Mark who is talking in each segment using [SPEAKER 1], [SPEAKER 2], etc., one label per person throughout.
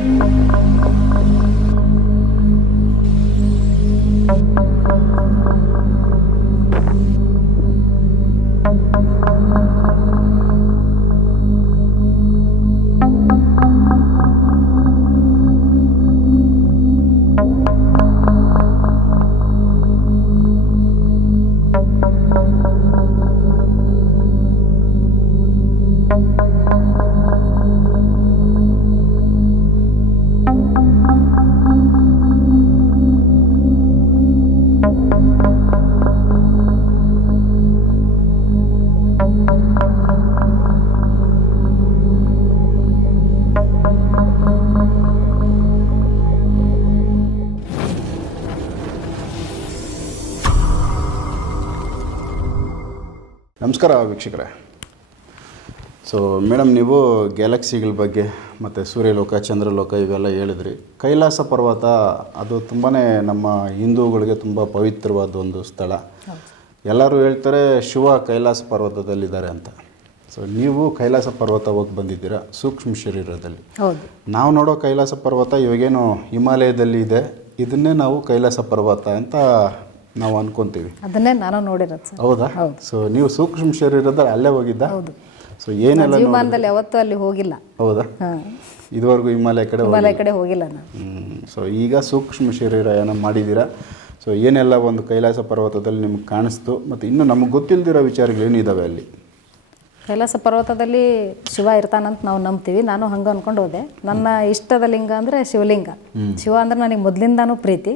[SPEAKER 1] Thank you. ನಮಸ್ಕಾರ ವೀಕ್ಷಕರೇ. So madam ನೀವು ಗ್ಯಾಲಕ್ಸಿಗಳ ಬಗ್ಗೆ ಮತ್ತು ಸೂರ್ಯಲೋಕ ಚಂದ್ರಲೋಕ ಇವೆಲ್ಲ ಹೇಳಿದ್ರಿ. ಕೈಲಾಸ ಪರ್ವತ ಅದು ತುಂಬಾ ನಮ್ಮ ಹಿಂದೂಗಳಿಗೆ ತುಂಬ ಪವಿತ್ರವಾದ ಒಂದು ಸ್ಥಳ. ಎಲ್ಲರೂ ಹೇಳ್ತಾರೆ ಶಿವ ಕೈಲಾಸ ಪರ್ವತದಲ್ಲಿದ್ದಾರೆ ಅಂತ. ಸೊ ನೀವು ಕೈಲಾಸ ಪರ್ವತ ಹೋಗಿ ಬಂದಿದ್ದೀರಾ? ಸೂಕ್ಷ್ಮ ಶರೀರದಲ್ಲಿ.
[SPEAKER 2] ಹೌದು.
[SPEAKER 1] ನಾವು ನೋಡೋ ಕೈಲಾಸ ಪರ್ವತ ಇವಾಗೇನು ಹಿಮಾಲಯದಲ್ಲಿ ಇದೆ. ಇದನ್ನೇ ನಾವು ಕೈಲಾಸ ಪರ್ವತ ಅಂತ ನಾವು ಅನ್ಕೊಂತೀವಿ.
[SPEAKER 2] ಅದನ್ನೇ ನಾನು ನೋಡಿರೋದು ಸರ್.
[SPEAKER 1] ಹೌದಾ? ಸೊ ನೀವು ಸೂಕ್ಷ್ಮ ಶರೀರದ ಅಲ್ಲೇ ಹೋಗಿದ್ದ?
[SPEAKER 2] ಹೌದು.
[SPEAKER 1] ಸೊ ಏನೆಲ್ಲ
[SPEAKER 2] ವಿಮಾನದಲ್ಲಿ ಯಾವತ್ತೂ ಅಲ್ಲಿ ಹೋಗಿಲ್ಲ.
[SPEAKER 1] ಹೌದಾ? ಇದುವರೆಗೂ ಹಿಮಾಲಯ ಕಡೆ
[SPEAKER 2] ಹಿಮಾಲಯ ಕಡೆ ಹೋಗಿಲ್ಲ ನಾನು.
[SPEAKER 1] ಸೊ ಈಗ ಸೂಕ್ಷ್ಮ ಶರೀರ ಏನೋ ಮಾಡಿದ್ದೀರಾ? ಸೊ ಏನೆಲ್ಲ ಒಂದು ಕೈಲಾಸ ಪರ್ವತದಲ್ಲಿ ನಿಮ್ಗೆ ಕಾಣಿಸ್ತು? ಮತ್ತು ಇನ್ನು ನಮಗೆ ಗೊತ್ತಿಲ್ಲದಿರೋ ವಿಚಾರಗಳು ಏನಿದ್ದಾವೆ ಅಲ್ಲಿ?
[SPEAKER 2] ಕೈಲಾಸ ಪರ್ವತದಲ್ಲಿ ಶಿವ ಇರ್ತಾನಂತ ನಾವು ನಂಬ್ತೀವಿ. ನಾನು ಹಂಗೆ ಅನ್ಕೊಂಡು ಹೋದೆ. ನನ್ನ ಇಷ್ಟದ ಲಿಂಗ ಅಂದರೆ ಶಿವಲಿಂಗ. ಶಿವ ಅಂದ್ರೆ ನನಗೆ ಮೊದಲಿಂದಾನೂ ಪ್ರೀತಿ.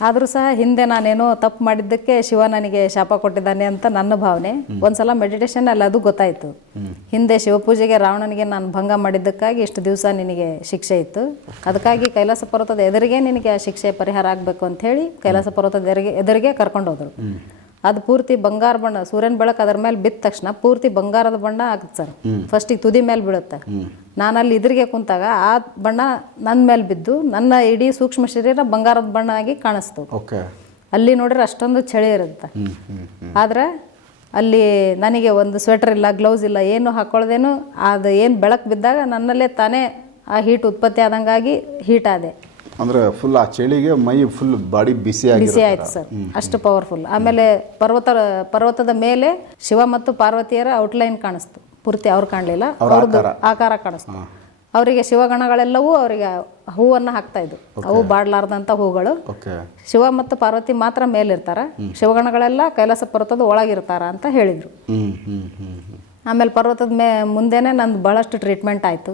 [SPEAKER 2] ಆದರೂ ಸಹ ಹಿಂದೆ ನಾನೇನೋ ತಪ್ಪು ಮಾಡಿದ್ದಕ್ಕೆ ಶಿವ ನನಗೆ ಶಾಪ ಕೊಟ್ಟಿದ್ದಾನೆ ಅಂತ ನನ್ನ ಭಾವನೆ. ಒಂದ್ಸಲ ಮೆಡಿಟೇಷನ್ ಅಲ್ಲಿ ಅದು ಗೊತ್ತಾಯಿತು. ಹಿಂದೆ ಶಿವಪೂಜೆಗೆ ರಾವಣನಿಗೆ ನಾನು ಭಂಗ ಮಾಡಿದ್ದಕ್ಕಾಗಿ ಇಷ್ಟು ದಿವಸ ನಿನಗೆ ಶಿಕ್ಷೆ ಇತ್ತು. ಅದಕ್ಕಾಗಿ ಕೈಲಾಸ ಪರ್ವತದ ಎದುರಿಗೆ ನಿನಗೆ ಆ ಶಿಕ್ಷೆ ಪರಿಹಾರ ಆಗಬೇಕು ಅಂತ ಹೇಳಿ ಕೈಲಾಸ ಪರ್ವತದ ಎದುರಿಗೆ ಎದುರಿಗೆ ಕರ್ಕೊಂಡೋದ್ರು. ಅದು ಪೂರ್ತಿ ಬಂಗಾರ ಬಣ್ಣ ಸೂರ್ಯನ ಬೆಳಕು ಅದ್ರ ಮೇಲೆ ಬಿದ್ದ ತಕ್ಷಣ ಪೂರ್ತಿ ಬಂಗಾರದ ಬಣ್ಣ ಆಗುತ್ತೆ ಸರ್. ಫಸ್ಟಿಗೆ ತುದಿ ಮೇಲೆ ಬೀಳುತ್ತೆ. ನಾನು ಅಲ್ಲಿ ಇದ್ರಿಗೆ ಕುಂತಾಗ ಆ ಬಣ್ಣ ನನ್ನ ಮೇಲೆ ಬಿದ್ದು ನನ್ನ ಇಡೀ ಸೂಕ್ಷ್ಮ ಶರೀರ ಬಂಗಾರದ ಬಣ್ಣ ಆಗಿ ಕಾಣಿಸ್ತು ಅಲ್ಲಿ ನೋಡಿದ್ರೆ ಅಷ್ಟೊಂದು ಚಳಿ ಇರುತ್ತೆ. ಆದ್ರೆ ಅಲ್ಲಿ ನನಗೆ ಒಂದು ಸ್ವೆಟರ್ ಇಲ್ಲ ಗ್ಲೌಸ್ ಇಲ್ಲ ಏನು ಹಾಕೊಳ್ಳೋದೇನು ಅದು ಏನು ಬೆಳಕು ಬಿದ್ದಾಗ ನನ್ನಲ್ಲೇ ತಾನೇ ಆ ಹೀಟ್ ಉತ್ಪತ್ತಿ ಆದಂಗಾಗಿ ಹೀಟ್ ಆದೆ.
[SPEAKER 1] ಅಂದರೆ ಫುಲ್ ಆ ಚಳಿಗೆ ಮೈ ಫುಲ್ ಬಾಡಿ ಬಿಸಿ
[SPEAKER 2] ಬಿಸಿ ಆಯ್ತು ಸರ್. ಅಷ್ಟು ಪವರ್ಫುಲ್ ಆಮೇಲೆ ಪರ್ವತ ಪರ್ವತದ ಮೇಲೆ ಶಿವ ಮತ್ತು ಪಾರ್ವತಿಯರ ಔಟ್ಲೈನ್ ಕಾಣಿಸ್ತು. ಪೂರ್ತಿ ಅವ್ರು ಕಾಣಲಿಲ್ಲ. ಅವ್ರದ್ದು ಆಕಾರ. ಕಾಣಿಸ್ತು. ಅವರಿಗೆ ಶಿವಗಣಗಳೆಲ್ಲವೂ ಅವರಿಗೆ ಹೂವನ್ನು ಹಾಕ್ತಾ ಇದ್ವು. ಅವು ಬಾಡ್ಲಾರ್ದಂಥ ಹೂಗಳು. ಶಿವ ಮತ್ತು ಪಾರ್ವತಿ ಮಾತ್ರ ಮೇಲಿರ್ತಾರ. ಶಿವಗಣಗಳೆಲ್ಲ ಕೈಲಾಸ ಪರ್ವತದ ಒಳಗಿರ್ತಾರ ಅಂತ ಹೇಳಿದರು. ಆಮೇಲೆ ಪರ್ವತದ ಮೇ ಮುಂದೆನೆ ನಂದು ಬಹಳಷ್ಟು ಟ್ರೀಟ್ಮೆಂಟ್ ಆಯಿತು.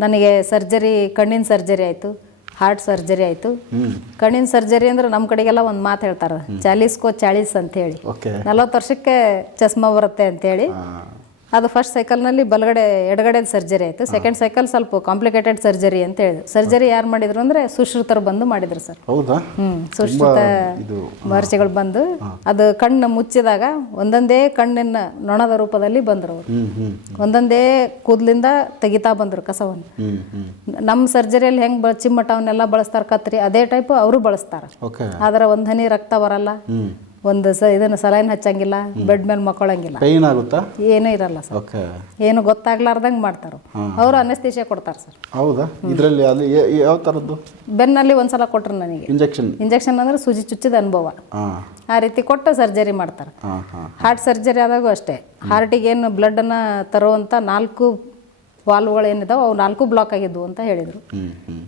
[SPEAKER 2] ನನಗೆ ಸರ್ಜರಿ ಕಣ್ಣಿನ ಸರ್ಜರಿ ಆಯಿತು ಹಾರ್ಟ್ ಸರ್ಜರಿ ಆಯಿತು. ಕಣ್ಣಿನ ಸರ್ಜರಿ ಅಂದ್ರೆ ನಮ್ಮ ಕಡೆಗೆಲ್ಲ ಒಂದು ಮಾತು ಹೇಳ್ತಾರೆ. ಚಾಲೀಸ್ಕೋ ಚಾಳೀಸ್ ಅಂತ ಹೇಳಿ ನಲವತ್ತು ವರ್ಷಕ್ಕೆ ಚಸ್ಮಾ ಬರುತ್ತೆ ಅಂತೇಳಿ ಅದು ಫಸ್ಟ್ ಸೈಕಲ್ನಲ್ಲಿ ಬಲಗಡೆ ಎಡಗಡೆ ಸರ್ಜರಿ ಆಯಿತು. ಸೆಕೆಂಡ್ ಸೈಕಲ್ ಸ್ವಲ್ಪ ಕಾಂಪ್ಲಿಕೇಟೆಡ್ ಸರ್ಜರಿ ಅಂತ ಹೇಳಿದ್ರು. ಸರ್ಜರಿ ಯಾರು ಮಾಡಿದ್ರು ಅಂದರೆ ಸುಶ್ರುತರು ಬಂದು ಮಾಡಿದ್ರು ಸರ್
[SPEAKER 1] ಹೌದಾ?
[SPEAKER 2] ಹ್ಞೂ ಸುಶ್ರುತ ಮಹರ್ಷಿಗಳು ಬಂದು ಅದು ಕಣ್ಣು ಮುಚ್ಚಿದಾಗ ಒಂದೊಂದೇ ಕಣ್ಣಿನ ನೊಣದ ರೂಪದಲ್ಲಿ ಬಂದರು ಅವರು. ಒಂದೊಂದೇ ಕೂದಲಿಂದ ತೆಗಿತಾ ಬಂದರು ಕಸವನ್ನು. ನಮ್ಮ ಸರ್ಜರಿಯಲ್ಲಿ ಹೆಂಗೆ ಬ ಚಿಮ್ಮಟ ಅವನ್ನೆಲ್ಲ ಬಳಸ್ತಾರೆ ಕತ್ರಿ ಅದೇ ಟೈಪ್ ಅವರು ಬಳಸ್ತಾರೆ. ಆದ್ರೆ ಒಂದು ಹನಿ ರಕ್ತ ಬರಲ್ಲ. ಒಂದು ಸ ಇದನ್ನು ಸಲೈನ್ ಹಚ್ಚಂಗಿಲ್ಲ ಬೆಡ್ ಮೇಲೆ ಮಕ್ಕೊಳಂಗಿಲ್ಲ.
[SPEAKER 1] ಪೈನ್ ಆಗುತ್ತಾ?
[SPEAKER 2] ಏನೂ ಇರಲ್ಲ ಸರ್.
[SPEAKER 1] ಓಕೆ
[SPEAKER 2] ಏನು ಗೊತ್ತಾಗ್ಲಾರ್ದಂಗೆ ಮಾಡ್ತಾರೆ. ಅವರು ಅನಸ್ತೀಶಿಯ ಕೊಡ್ತಾರೆ ಸರ್.
[SPEAKER 1] ಹೌದಾ? ಇದರಲ್ಲಿ ಅಲ್ಲಿ ಯ- ಯಾವ ಥರದ್ದು
[SPEAKER 2] ಬೆನ್ನಲ್ಲಿ ಒಂದ್ಸಲ ಕೊಟ್ರು ನನಗೆ.
[SPEAKER 1] ಇಂಜೆಕ್ಷನ್
[SPEAKER 2] ಇಂಜೆಕ್ಷನ್ ಅಂದ್ರೆ ಸೂಜಿ ಚುಚ್ಚಿದ ಅನುಭವ.
[SPEAKER 1] ಹಾಂ.
[SPEAKER 2] ಆ ರೀತಿ ಕೊಟ್ಟು ಸರ್ಜರಿ ಮಾಡ್ತಾರೆ.
[SPEAKER 1] ಹಾಂ ಹಾಂ
[SPEAKER 2] ಹಾರ್ಟ್ ಸರ್ಜರಿ ಆದಾಗೂ ಅಷ್ಟೇ. ಹಾರ್ಟಿಗೆ ಏನು ಬ್ಲಡ್ಡನ್ನು ತರುವಂತ ನಾಲ್ಕು ವಾಲ್ವ್ಗಳು ಏನಿದಾವೆ ಅವು ನಾಲ್ಕು ಬ್ಲಾಕ್ ಆಗಿದ್ವು ಅಂತ ಹೇಳಿದರು.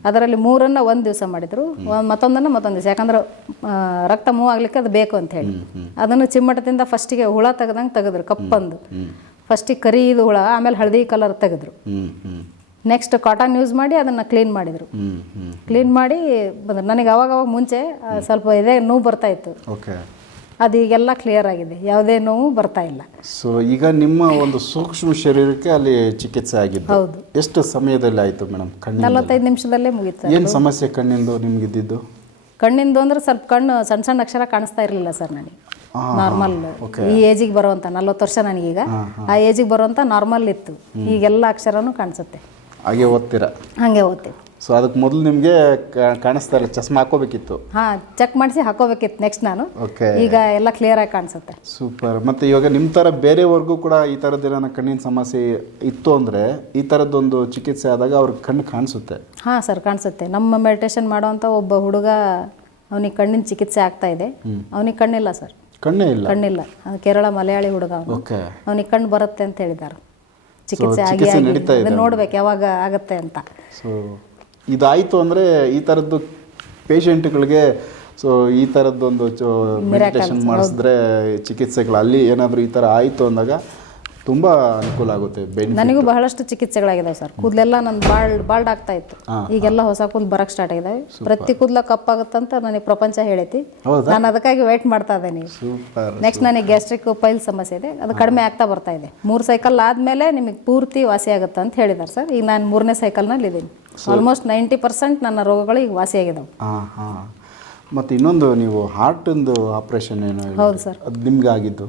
[SPEAKER 2] ಅದರಲ್ಲಿ ಮೂರನ್ನು ಒಂದು ದಿವಸ ಮಾಡಿದರು. ಒಂದು ಮತ್ತೊಂದನ್ನು ಮತ್ತೊಂದು ದಿವಸ. ಯಾಕಂದ್ರೆ ರಕ್ತ ಮೂವ್ ಆಗ್ಲಿಕ್ಕೆ ಅದು ಬೇಕು ಅಂತ ಹೇಳಿ. ಅದನ್ನು ಚಿಮ್ಮಟದಿಂದ ಫಸ್ಟಿಗೆ ಹುಳ ತೆಗೆದಂಗೆ ತೆಗೆದ್ರು ಕಪ್ಪಂದು. ಫಸ್ಟಿಗೆ ಕರಿ ಇದು ಹುಳ ಆಮೇಲೆ ಹಳದಿ ಕಲರ್ ತೆಗೆದ್ರು. ನೆಕ್ಸ್ಟ್ ಕಾಟನ್ ಯೂಸ್ ಮಾಡಿ ಅದನ್ನು ಕ್ಲೀನ್ ಮಾಡಿದರು. ಕ್ಲೀನ್ ಮಾಡಿ ಬಂದ್ರು. ನನಗೆ ಅವಾಗ ಅವಾಗ ಮುಂಚೆ ಸ್ವಲ್ಪ ಇದೇ ನೋವು ಬರ್ತಾ ಇತ್ತು. ಅದು ಈಗೆಲ್ಲ ಕ್ಲಿಯರ್ ಆಗಿದೆ. ಯಾವುದೇ ನೋವು ಬರ್ತಾ ಇಲ್ಲ.
[SPEAKER 1] ಸೊ ಈಗ ನಿಮ್ಮ ಒಂದು ಸೂಕ್ಷ್ಮ ಶರೀರಕ್ಕೆ ಅಲ್ಲಿ ಚಿಕಿತ್ಸೆ ಆಗಿದ್ದು
[SPEAKER 2] ಹೌದು.
[SPEAKER 1] ಎಷ್ಟು ಸಮಯದಲ್ಲಿ ಆಯಿತು ಮೇಡಮ್ ಕಣ್ಣಿನ
[SPEAKER 2] ನಲವತ್ತೈದು ನಿಮಿಷದಲ್ಲೇ ಮುಗಿತು
[SPEAKER 1] ಏನು ಸಮಸ್ಯೆ ಕಣ್ಣಿಂದು ನಿಮಗಿದ್ದಿದ್ದು?
[SPEAKER 2] ಕಣ್ಣಿಂದು ಅಂದ್ರೆ ಸ್ವಲ್ಪ ಕಣ್ಣು ಸಣ್ಣ ಸಣ್ಣ ಅಕ್ಷರ ಕಾಣಿಸ್ತಾ ಇರಲಿಲ್ಲ ಸರ್ ನನಗೆ. ನಾರ್ಮಲ್ ಈ ಏಜಿಗೆ ಬರುವಂತ ನಲ್ವತ್ತು ವರ್ಷ ನನಗೀಗ. ಆ ಏಜಿಗೆ ಬರುವಂತ ನಾರ್ಮಲ್ ಇತ್ತು. ಈಗೆಲ್ಲ ಅಕ್ಷರನೂ ಕಾಣಿಸುತ್ತೆ.
[SPEAKER 1] ಹಾಗೆ ಓದ್ತೀರಾ?
[SPEAKER 2] ಹಂಗೆ ಓದ್ತೀವಿ.
[SPEAKER 1] ಸೊ ಅದಕ್ಕೆ ಮೊದಲು ನಿಮಗೆ ಕಾಣಿಸ್ತಾ ಇಲ್ಲ. ಚಸ್ಮಾ ಹಾಕೋಬೇಕಿತ್ತು
[SPEAKER 2] ಹಾ ಚೆಕ್ ಮಾಡಿಸಿ ಹಾಕೋಬೇಕಿತ್ತು ನೆಕ್ಸ್ಟ್ ನಾನು.
[SPEAKER 1] ಓಕೆ
[SPEAKER 2] ಈಗ ಎಲ್ಲ ಕ್ಲಿಯರ್ ಆಗಿ ಕಾಣಿಸುತ್ತೆ.
[SPEAKER 1] ಸೂಪರ್ ಮತ್ತು ಇವಾಗ ನಿಮ್ಮ ಥರ ಬೇರೆಯವ್ರಿಗೂ ಕೂಡ ಈ ಥರದ್ದು ಕಣ್ಣಿನ ಸಮಸ್ಯೆ ಇತ್ತು ಅಂದರೆ ಈ ಥರದ್ದೊಂದು ಚಿಕಿತ್ಸೆ ಆದಾಗ ಅವ್ರಿಗೆ ಕಣ್ಣು ಕಾಣಿಸುತ್ತೆ.
[SPEAKER 2] ಹಾ ಸರ್ ಕಾಣಿಸುತ್ತೆ. ನಮ್ಮ ಮೆಡಿಟೇಷನ್ ಮಾಡುವಂತ ಒಬ್ಬ ಹುಡುಗ ಅವನಿಗೆ ಕಣ್ಣಿನ ಚಿಕಿತ್ಸೆ ಆಗ್ತಾ ಇದೆ. ಅವನಿಗೆ ಕಣ್ಣಿಲ್ಲ ಸರ್
[SPEAKER 1] ಕಣ್ಣೇ ಇಲ್ಲ.
[SPEAKER 2] ಕಣ್ಣಿಲ್ಲ. ಕೇರಳ ಮಲಯಾಳಿ ಹುಡುಗ ಅವನು.
[SPEAKER 1] ಓಕೆ
[SPEAKER 2] ಅವನಿಗೆ ಕಣ್ಣು ಬರುತ್ತೆ ಅಂತ ಹೇಳಿದ್ದಾರೆ ಚಿಕಿತ್ಸೆ ಆಗಿ
[SPEAKER 1] ಚಿಕಿತ್ಸೆ
[SPEAKER 2] ಆಗಿ
[SPEAKER 1] ನಡೀತಾ ಇದೆ.
[SPEAKER 2] ಅದನ್ನ ನೋಡ್ಬೇಕು ಯಾವಾಗ ಆಗತ್ತೆ ಅಂತ.
[SPEAKER 1] ಸೊ ಇದಾಯಿತು ಅಂದರೆ ಈ ಥರದ್ದು ಪೇಷೆಂಟ್ಗಳಿಗೆ ಸೊ ಈ ಥರದ್ದೊಂದು ಮೆಡಿಟೇಷನ್ ಮಾಡಿಸಿದ್ರೆ ಚಿಕಿತ್ಸೆಗಳು ಅಲ್ಲಿ ಏನಾದರೂ ಈ ಥರ ಆಯಿತು ಅಂದಾಗ ತುಂಬ ಅನುಕೂಲ ಆಗುತ್ತೆ
[SPEAKER 2] ನನಗೂ ಬಹಳಷ್ಟು ಚಿಕಿತ್ಸೆಗಳಾಗಿದಾವೆ ಸರ್. ಕೂದಲೆಲ್ಲ ನನ್ನ ಬಾಳ್ ಬಾಲ್ಡ್ ಆಗ್ತಾ ಇತ್ತು. ಈಗೆಲ್ಲ ಹೊಸ ಕೂದಲು ಬರಕ್ ಸ್ಟಾರ್ಟ್ ಆಗಿದಾವೆ. ಪ್ರತಿ ಕೂದಲ ಕಪ್ಪಾಗುತ್ತಂತ ನನಗೆ ಪ್ರಪಂಚ ಹೇಳೈತಿ. ನಾನು ಅದಕ್ಕಾಗಿ ವೇಟ್ ಮಾಡ್ತಾ ಇದ್ದೇನೆ. ನೆಕ್ಸ್ಟ್ ನನಗೆ ಗ್ಯಾಸ್ಟ್ರಿಕ್ ಪೈಲ್ ಸಮಸ್ಯೆ ಇದೆ. ಅದು ಕಡಿಮೆ ಆಗ್ತಾ ಬರ್ತಾ ಇದೆ. ಮೂರು ಸೈಕಲ್ ಆದಮೇಲೆ ನಿಮಗೆ ಪೂರ್ತಿ ವಾಸಿ ಆಗುತ್ತೆ ಅಂತ ಹೇಳಿದ್ದಾರೆ ಸರ್. ಈಗ ನಾನು ಮೂರನೇ ಸೈಕಲ್ನಲ್ಲಿ ಇದ್ದೀನಿ. ಆಲ್ಮೋಸ್ಟ್ ನೈಂಟಿ ಪರ್ಸೆಂಟ್ ನನ್ನ ರೋಗಗಳು ಈಗ ವಾಸಿ ಆಗಿದಾವೆ.
[SPEAKER 1] ಹಾಂ ಹಾಂ. ಮತ್ತು ಇನ್ನೊಂದು ನೀವು ಹಾರ್ಟಿಂದು ಆಪರೇಷನ್ ಏನೋ.
[SPEAKER 2] ಹೌದು ಸರ್.
[SPEAKER 1] ಅದು ನಿಮ್ಗೆ ಆಗಿದ್ದು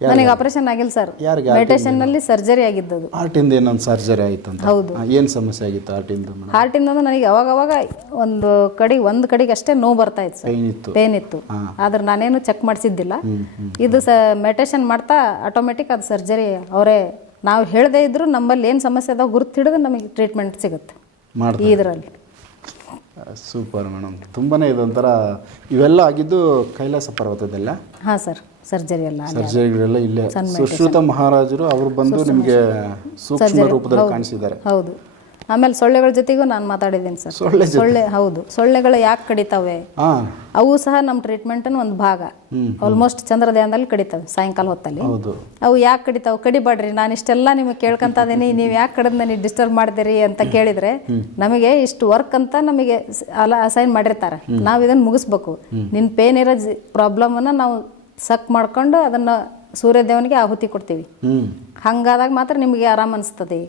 [SPEAKER 2] ನನಗೆ ಆಪರೇಷನ್ ಆಗಿಲ್ಲ ಸರ್
[SPEAKER 1] ಯಾರಿಗೆ?
[SPEAKER 2] ಮೆಡಿಟೇಷನ್ನಲ್ಲಿ ಸರ್ಜರಿ ಆಗಿದ್ದದು
[SPEAKER 1] ಹಾರ್ಟಿಂದ ಏನೊಂದು ಸರ್ಜರಿ ಆಯ್ತು ಅಂತ?
[SPEAKER 2] ಹೌದು.
[SPEAKER 1] ಏನು ಸಮಸ್ಯೆ ಆಗಿತ್ತು ಹಾರ್ಟ್ ಇಂದ
[SPEAKER 2] ಹಾರ್ಟ್ ಇಂದ ನನಗೆ ಅವಾಗ ಅವಾಗ ಒಂದು ಕಡೆಗೆ ಒಂದು ಕಡೆಗೆ ಅಷ್ಟೇ ನೋವು ಬರ್ತಾ ಇತ್ತು ಸರ್
[SPEAKER 1] ಪೈನ್ ಇತ್ತು.
[SPEAKER 2] ಪೇನ್ ಇತ್ತು. ಆದ್ರೆ ನಾನೇನು ಚೆಕ್ ಮಾಡಿಸಿದ್ದಿಲ್ಲ. ಇದು ಸ ಮೆಡಿಟೇಷನ್ ಮಾಡ್ತಾ ಆಟೋಮೆಟಿಕ್ ಅದು ಸರ್ಜರಿ ಅವರೇ ನಾವು ಹೇಳದೇ ಇದ್ರು ನಮ್ಮಲ್ಲಿ ಏನು ಸಮಸ್ಯೆ ಅದಾವ ಗುರುತು ಹಿಡಿದು ನಮಗೆ ಟ್ರೀಟ್ಮೆಂಟ್ ಸಿಗುತ್ತೆ.
[SPEAKER 1] ಇದ್ರಲ್ಲಿ.
[SPEAKER 2] ಇದರಲ್ಲಿ
[SPEAKER 1] ಸೂಪರ್ ಮೇಡಮ್ ತುಂಬಾ ಇದೊಂಥರ ಇವೆಲ್ಲ ಆಗಿದ್ದು ಕೈಲಾಸ ಪರ್ವತದಲ್ಲ?
[SPEAKER 2] ಹಾಂ ಸರ್ ಸರ್ಜರಿ ಎಲ್ಲ
[SPEAKER 1] ಸರ್ಜರಿಗಳೆಲ್ಲ ಇಲ್ಲೇ. ಸುಶ್ರುತ ಮಹಾರಾಜರು ಅವರು ಬಂದು ನಿಮಗೆ ಸೂಕ್ಷ್ಮ ರೂಪದಲ್ಲಿ ಕಾಣಿಸಿದ್ದಾರೆ.
[SPEAKER 2] ಹೌದು. ಆಮೇಲೆ ಸೊಳ್ಳೆಗಳ ಜೊತೆಗೂ ನಾನು ಮಾತಾಡಿದ್ದೀನಿ ಸರ್.
[SPEAKER 1] ಸೊಳ್ಳೆ
[SPEAKER 2] ಹೌದು. ಸೊಳ್ಳೆಗಳು ಯಾಕೆ ಕಡಿತಾವೆ? ಅವು ಸಹ ನಮ್ಮ ಟ್ರೀಟ್ಮೆಂಟ್ ಒಂದು ಭಾಗ. ಆಲ್ಮೋಸ್ಟ್ ಚಂದ್ರದೇಹದಲ್ಲಿ ಕಡಿತಾವೆ ಸಾಯಂಕಾಲ ಹೊತ್ತಲ್ಲಿ. ಅವು ಯಾಕೆ ಕಡಿತಾವೆ? ಕಡಿಬೇಡ್ರಿ. ನಾನು ಇಷ್ಟೆಲ್ಲ ನಿಮಗೆ ಕೇಳ್ಕೊಂತ ಇದೀನಿ ನೀವು ಯಾಕೆ ಕಡಿದ್ ನನಗೆ ಡಿಸ್ಟರ್ಬ್ ಮಾಡಿದಿರಿ ಅಂತ ಕೇಳಿದ್ರೆ ನಮಗೆ ಇಷ್ಟು ವರ್ಕ್ ಅಂತ ನಮಗೆ ಅಲ್ಲ ಅಸೈನ್ ಮಾಡಿರ್ತಾರೆ. ನಾವು ಇದನ್ನ ಮುಗಿಸ್ಬೇಕು. ನಿನ್ನ ಪೇನ್ ಇರೋ ಪ್ರಾಬ್ಲಮನ್ನು ನಾವು ಸಕ್ ಮಾಡ್ಕೊಂಡು ಅದನ್ನು ಸೂರ್ಯದೇವನಿಗೆ ಆಹುತಿ ಕೊಡ್ತೀವಿ. ಹಂಗಾದಾಗ ಮಾತ್ರ ನಿಮಗೆ ಆರಾಮ್ ಅನಿಸ್ತದೆ.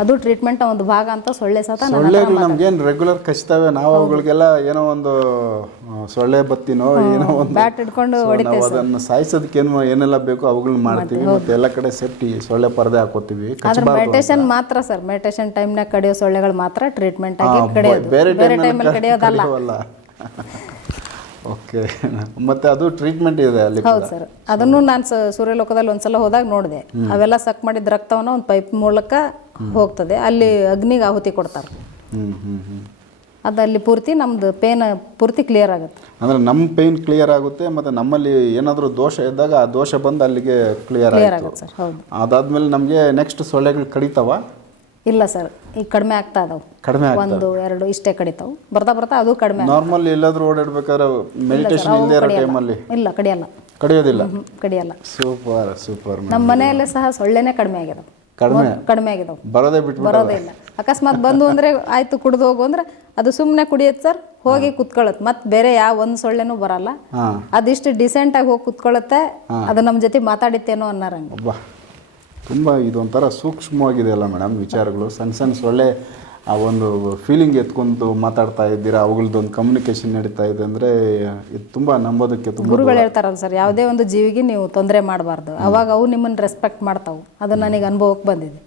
[SPEAKER 2] ಅದು ಟ್ರೀಟ್ಮೆಂಟ್ ಒಂದು ಭಾಗ ಅಂತ ಸೊಳ್ಳೆ ಸತ
[SPEAKER 1] ಸೊಳ್ಳೆಗಳು ನಮ್ಗೇನು ರೆಗ್ಯುಲರ್ ಕಚ್ತವೆ? ನಾವು ಅವುಗಳಿಗೆಲ್ಲ ಏನೋ ಒಂದು ಸೊಳ್ಳೆ ಬತ್ತಿನೋ ಏನೋ ಒಂದು
[SPEAKER 2] ಬ್ಯಾಟ್ ಹಿಡ್ಕೊಂಡು
[SPEAKER 1] ಹೊಡಿತೇವೆ ಅದನ್ನು ಸಾಯಿಸೋದಕ್ಕೆ ಏನು ಏನೆಲ್ಲ ಬೇಕೋ ಅವುಗಳನ್ನ ಮಾಡ್ತೀವಿ. ಮತ್ತೆ ಎಲ್ಲ ಕಡೆ ಸೇಫ್ಟಿ ಸೊಳ್ಳೆ ಪರದೆ ಹಾಕೋತೀವಿ.
[SPEAKER 2] ಅದರ ಮೆಡಿಟೇಷನ್ ಮಾತ್ರ ಸರ್. ಮೆಡಿಟೇಷನ್ ಟೈಮ್ನಾಗ ಕಡಿಯೋ ಸೊಳ್ಳೆಗಳು ಮಾತ್ರ ಟ್ರೀಟ್ಮೆಂಟ್ ಆಗಿ ಕಡಿಯೋದು.
[SPEAKER 1] ಬೇರೆ
[SPEAKER 2] ಟೈಮಲ್ಲಿ ಕಡಿಯೋದಲ್ಲ.
[SPEAKER 1] ಓಕೆ ಮತ್ತೆ ಅದು ಟ್ರೀಟ್ಮೆಂಟ್ ಇದೆ ಅಲ್ಲಿ
[SPEAKER 2] ಹೌದು ಸರ್. ಅದನ್ನು ನಾನು ಸೂರ್ಯಲೋಕದಲ್ಲಿ ಒಂದ್ಸಲ ಹೋದಾಗ ನೋಡಿದೆ. ಅವೆಲ್ಲ ಸಕ್ ಮಾಡಿದ ರಕ್ತವನ್ನ ಒಂದು ಪೈಪ್ ಮೂಲಕ ಹೋಗ್ತದೆ. ಅಲ್ಲಿ ಅಗ್ನಿಗೆ ಆಹುತಿ ಕೊಡ್ತಾರೆ. ಅಲ್ಲಿ ಪೂರ್ತಿ ನಮ್ದು ಪೇನ್ ಪೂರ್ತಿ ಕ್ಲಿಯರ್ ಆಗುತ್ತೆ.
[SPEAKER 1] ಅಂದ್ರೆ ನಮ್ಮ ಪೇನ್ ಕ್ಲಿಯರ್ ಆಗುತ್ತೆ ಮತ್ತೆ ನಮ್ಮಲ್ಲಿ ಏನಾದರೂ ದೋಷ ಇದ್ದಾಗ ಆ ದೋಷ ಬಂದು ಅಲ್ಲಿಗೆ ಕ್ಲಿಯರ್
[SPEAKER 2] ಕ್ಲಿಯರ್ ಆಗುತ್ತೆ ಸರ್ ಹೌದು.
[SPEAKER 1] ಅದಾದ್ಮೇಲೆ ನಮಗೆ ನೆಕ್ಸ್ಟ್ ಸೊಳ್ಳೆಗಳು ಕಡಿತಾವ.
[SPEAKER 2] ಇಲ್ಲ ಸರ್ ಈಗ ಕಡಿಮೆ ಆಗ್ತಾ ಇದಾವೆ.
[SPEAKER 1] ಕಡಿಮೆ
[SPEAKER 2] ಒಂದು ಎರಡು ಇಷ್ಟೇ ಕಡಿತಾವ್. ಬರ್ತಾ ಬರ್ತಾ ಅದು ಕಡಿಮೆ
[SPEAKER 1] ನಾರ್ಮಲ್ ಎಲ್ಲಾದ್ರೂ ಓಡಾಡ್ಬೇಕಾದ್ರೆ ಮೆಡಿಟೇಷನ್ ಇಲ್ಲದೆ ಇರೋ ಟೈಮಲ್ಲಿ
[SPEAKER 2] ಇಲ್ಲ ಕಡಿಯಲ್ಲ.
[SPEAKER 1] ಕಡಿಯೋದಿಲ್ಲ.
[SPEAKER 2] ಕಡಿಯಲ್ಲ.
[SPEAKER 1] ಸೂಪರ್ ಸೂಪರ್
[SPEAKER 2] ನಮ್ಮ ಮನೆಯಲ್ಲೇ ಸಹ ಸೊಳ್ಳೆನೇ ಕಡಿಮೆ ಆಗಿದಾವೆ.
[SPEAKER 1] ಕಡಿಮೆ?
[SPEAKER 2] ಕಡಿಮೆ ಆಗಿದಾವೆ.
[SPEAKER 1] ಬರೋದೇ ಬಿಟ್ಟು
[SPEAKER 2] ಬರೋದೇ ಇಲ್ಲ. ಅಕಸ್ಮಾತ್ ಬಂದು ಅಂದ್ರೆ ಆಯ್ತು ಕುಡಿದು ಹೋಗು ಅಂದ್ರೆ ಅದು ಸುಮ್ಮನೆ ಕುಡಿಯುತ್ತೆ ಸರ್ ಹೋಗಿ ಕುತ್ಕೊಳ್ಳುತ್ತೆ ಮತ್ತೆ ಬೇರೆ ಯಾವ ಒಂದು ಸೊಳ್ಳೆನೂ ಬರಲ್ಲ. ಅದಿಷ್ಟು ಡಿಸೆಂಟ್ ಆಗಿ ಹೋಗಿ ಕುತ್ಕೊಳ್ಳುತ್ತೆ ಅದು ನಮ್ಮ ಜೊತೆ ಮಾತಾಡಿತ್ತೇನೋ ಅನ್ನೋರಂಗೆ.
[SPEAKER 1] ತುಂಬ ಇದೊಂಥರ ಸೂಕ್ಷ್ಮವಾಗಿದೆ ಅಲ್ಲ ಮೇಡಮ್ ವಿಚಾರಗಳು. ಸಣ್ಣ ಸಣ್ಣ ಸೊಳ್ಳೆ ಆ ಒಂದು ಫೀಲಿಂಗ್ ಎತ್ಕೊಂಡು ಮಾತಾಡ್ತಾ ಇದ್ದೀರಾ ಅವುಗಳದ್ದೊಂದು ಕಮ್ಯುನಿಕೇಶನ್ ನಡೀತಾ ಇದೆ ಅಂದರೆ ಇದು ತುಂಬ ನಂಬೋದಕ್ಕೆ ತುಂಬ
[SPEAKER 2] ಗುರುಗಳು ಹೇಳ್ತಾರಲ್ಲ ಸರ್ ಯಾವುದೇ ಒಂದು ಜೀವಿಗೆ ನೀವು ತೊಂದರೆ ಮಾಡಬಾರ್ದು. ಅವಾಗ ಅವು ನಿಮ್ಮನ್ನು ರೆಸ್ಪೆಕ್ಟ್ ಮಾಡ್ತಾವೆ. ಅದು ನನಗೆ ಅನುಭವಕ್ಕೆ ಬಂದಿದೆ.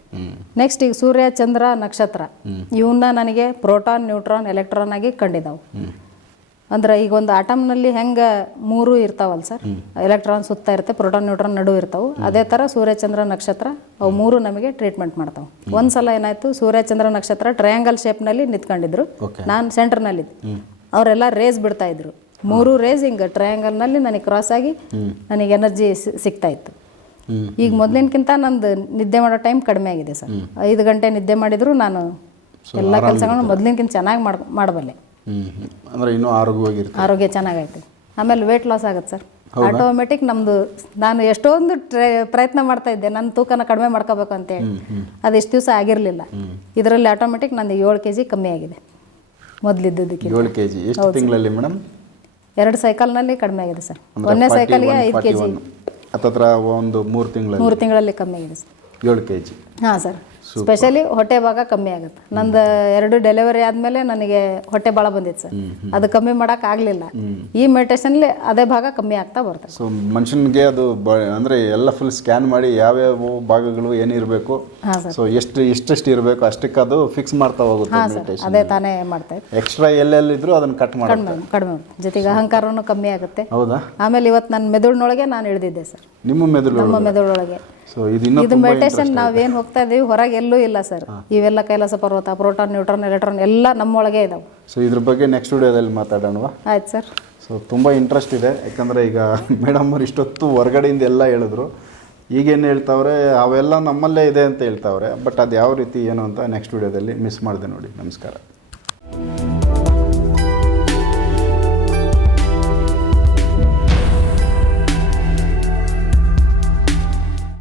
[SPEAKER 2] ನೆಕ್ಸ್ಟ್ ಈಗ ಸೂರ್ಯ ಚಂದ್ರ ನಕ್ಷತ್ರ ಇವನ್ನ ನನಗೆ ಪ್ರೋಟಾನ್ ನ್ಯೂಟ್ರಾನ್ ಎಲೆಕ್ಟ್ರಾನ್ ಆಗಿ ಕಂಡಿದ್ದಾವು ಅಂದ್ರೆ ಈಗ ಒಂದು ಆಟಮ್ನಲ್ಲಿ ಹೆಂಗೆ ಮೂರು ಇರ್ತಾವಲ್ಲ ಸರ್? ಎಲೆಕ್ಟ್ರಾನ್ ಸುತ್ತ ಇರುತ್ತೆ ಪ್ರೋಟಾನ್ ನ್ಯೂಟ್ರಾನ್ ನಡು ಇರ್ತಾವೆ. ಅದೇ ಥರ ಸೂರ್ಯಚಂದ್ರ ನಕ್ಷತ್ರ ಅವು ಮೂರು ನಮಗೆ ಟ್ರೀಟ್ಮೆಂಟ್ ಮಾಡ್ತಾವೆ. ಒಂದ್ಸಲ ಏನಾಯ್ತು ಸೂರ್ಯಚಂದ್ರ ನಕ್ಷತ್ರ ಟ್ರಯಾಂಗಲ್ ಶೇಪ್ನಲ್ಲಿ ನಿಂತ್ಕೊಂಡಿದ್ರು. ನಾನ್ ಸೆಂಟರ್ನಲ್ಲಿದ್ದೆ ಅವರೆಲ್ಲ ರೇಸ್ ಬಿಡ್ತಾ ಇದ್ರು. ಮೂರು ರೇಸ್ ಹಿಂಗೆ ಟ್ರಯಾಂಗಲ್ನಲ್ಲಿ ನನಗೆ ಕ್ರಾಸ್ ಆಗಿ ನನಗೆ ಎನರ್ಜಿ ಸಿಗ್ತಾ ಇತ್ತು. ಈಗ ಮೊದಲಿನಕ್ಕಿಂತ ನಂದು ನಿದ್ದೆ ಮಾಡೋ ಟೈಮ್ ಕಡಿಮೆ ಆಗಿದೆ ಸರ್. ಐದು ಗಂಟೆ ನಿದ್ದೆ ಮಾಡಿದ್ರು ನಾನು ಎಲ್ಲ ಕೆಲಸಗಳನ್ನು ಮೊದಲಿನಕ್ಕಿಂತ ಚೆನ್ನಾಗಿ ಮಾಡ್ ಮಾಡಬಲ್ಲೆ.
[SPEAKER 1] ಅಂದರೆ ಇನ್ನೂ ಆರೋಗ್ಯವಾಗಿರುತ್ತೆ.
[SPEAKER 2] ಆರೋಗ್ಯ ಚೆನ್ನಾಗೈತೆ. ಆಮೇಲೆ ವೇಟ್ ಲಾಸ್ ಆಗುತ್ತೆ ಸರ್. ಆಟೋಮೆಟಿಕ್ ನಮ್ಮದು ನಾನು ಎಷ್ಟೊಂದು ಟ್ರೈ ಪ್ರಯತ್ನ ಮಾಡ್ತಾ ಇದ್ದೆ. ನನ್ನ ತೂಕನ ಕಡಿಮೆ ಮಾಡ್ಕೋಬೇಕು ಅಂತೇಳಿ ಅದು ಎಷ್ಟು ದಿವಸ ಆಗಿರಲಿಲ್ಲ. ಇದರಲ್ಲಿ ಆಟೋಮೆಟಿಕ್ ನಂದು ಏಳು ಕೆ ಜಿ ಕಮ್ಮಿ ಆಗಿದೆ. ಮೊದಲಿದ್ದದಕ್ಕೆ.
[SPEAKER 1] ಏಳು ಕೆ ಜಿ ಎಷ್ಟು ತಿಂಗಳಲ್ಲಿ ಮೇಡಮ್?
[SPEAKER 2] ಎರಡು ಸೈಕಲ್ನಲ್ಲಿ ಕಡಿಮೆ ಆಗಿದೆ ಸರ್. ಒಂದನೇ ಸೈಕಲ್ಗೆ ಐದು ಕೆ ಜಿ
[SPEAKER 1] ಹತ್ತತ್ರ ಒಂದು ಮೂರು ತಿಂಗಳಲ್ಲಿ.
[SPEAKER 2] ಮೂರು ತಿಂಗಳಲ್ಲಿ ಕಮ್ಮಿ ಆಗಿದೆ ಸರ್.
[SPEAKER 1] ಏಳು ಕೆ ಜಿ
[SPEAKER 2] ಹಾಂ ಸರ್. ಸ್ಪೆಷಲಿ ಹೊಟ್ಟೆ ಭಾಗ ಕಮ್ಮಿ ಆಗುತ್ತೆ. ನಂದು ಎರಡು ಡೆಲಿವರಿ ಆದಮೇಲೆ ನನಗೆ ಹೊಟ್ಟೆ ಭಾಳ ಬಂದಿತ್ತು ಸರ್. ಅದು ಕಮ್ಮಿ ಮಾಡೋಕೆ ಆಗಲಿಲ್ಲ. ಈ ಮೆಡಿಟೇಷನ್ಲಿ ಅದೇ ಭಾಗ ಕಮ್ಮಿ ಆಗ್ತಾ ಬರ್ತದೆ
[SPEAKER 1] ಸೊ ಮನುಷ್ಯನಿಗೆ ಅದು ಬ ಅಂದರೆ ಎಲ್ಲ ಫುಲ್ ಸ್ಕ್ಯಾನ್ ಮಾಡಿ ಯಾವ್ಯಾವ ಭಾಗಗಳು ಏನಿರಬೇಕು
[SPEAKER 2] ಹಾಂ ಸರ್.
[SPEAKER 1] ಸೊ ಎಷ್ಟು ಎಷ್ಟೆಷ್ಟು ಇರಬೇಕು ಅಷ್ಟಕ್ಕೆ ಅದು ಫಿಕ್ಸ್ ಮಾಡ್ತಾ ಹೋಗುತ್ತೆ
[SPEAKER 2] ಹಾಂ ಸರ್. ಅದೇ ತಾನೇ ಮಾಡ್ತಾ ಇತ್ತು
[SPEAKER 1] ಎಕ್ಸ್ಟ್ರಾ ಎಲ್ಲೆಲ್ಲಿದ್ರು ಅದನ್ನ ಕಟ್ ಮಾಡಿ
[SPEAKER 2] ಕಡಿಮೆ ಕಡಿಮೆ. ಆಗುತ್ತೆ. ಜೊತೆಗೆ ಅಹಂಕಾರನೂ ಕಮ್ಮಿ ಆಗುತ್ತೆ.
[SPEAKER 1] ಹೌದಾ?
[SPEAKER 2] ಆಮೇಲೆ ಇವತ್ತು ನನ್ನ ಮೆದುಳಿನೊಳಗೆ ನಾನು ಇಳಿದಿದ್ದೆ ಸರ್.
[SPEAKER 1] ನಿಮ್ಮ ಮೆದುಳು
[SPEAKER 2] ನಮ್ಮ ಮೆದುಳೊಳಗೆ
[SPEAKER 1] ಸೊ ಇದು ಇನ್ನೂ
[SPEAKER 2] ಇದು ಮೆಡಿಟೇಷನ್ ನಾವೇನು ಹೋಗ್ತಾ ಇದೀವಿ ಹೊರಗೆ ಎಲ್ಲೂ ಇಲ್ಲ ಸರ್. ಇವೆಲ್ಲ ಕೈಲಾಸ ಪರ್ವತ ಪ್ರೋಟಾನ್ ನ್ಯೂಟ್ರಾನ್ ಎಲೆಕ್ಟ್ರಾನ್ ಎಲ್ಲ ನಮ್ಮೊಳಗೆ ಇದಾವೆ.
[SPEAKER 1] ಸೊ ಇದ್ರ ಬಗ್ಗೆ ನೆಕ್ಸ್ಟ್ ವಿಡಿಯೋದಲ್ಲಿ ಮಾತಾಡೋಣವಾ?
[SPEAKER 2] ಆಯ್ತು ಸರ್.
[SPEAKER 1] ಸೊ ತುಂಬ ಇಂಟ್ರೆಸ್ಟ್ ಇದೆ. ಯಾಕಂದ್ರೆ ಈಗ ಮೇಡಮ್ ಅವ್ರು ಇಷ್ಟೊತ್ತು ಹೊರಗಡೆಯಿಂದ ಎಲ್ಲ ಹೇಳಿದ್ರು. ಈಗೇನು ಹೇಳ್ತಾವ್ರೆ ಅವೆಲ್ಲ ನಮ್ಮಲ್ಲೇ ಇದೆ ಅಂತ ಹೇಳ್ತಾವ್ರೆ. ಬಟ್ ಅದು ಯಾವ ರೀತಿ ಏನು ಅಂತ ನೆಕ್ಸ್ಟ್ ವಿಡಿಯೋದಲ್ಲಿ ಮಿಸ್ ಮಾಡಿದೆ ನೋಡಿ. ನಮಸ್ಕಾರ.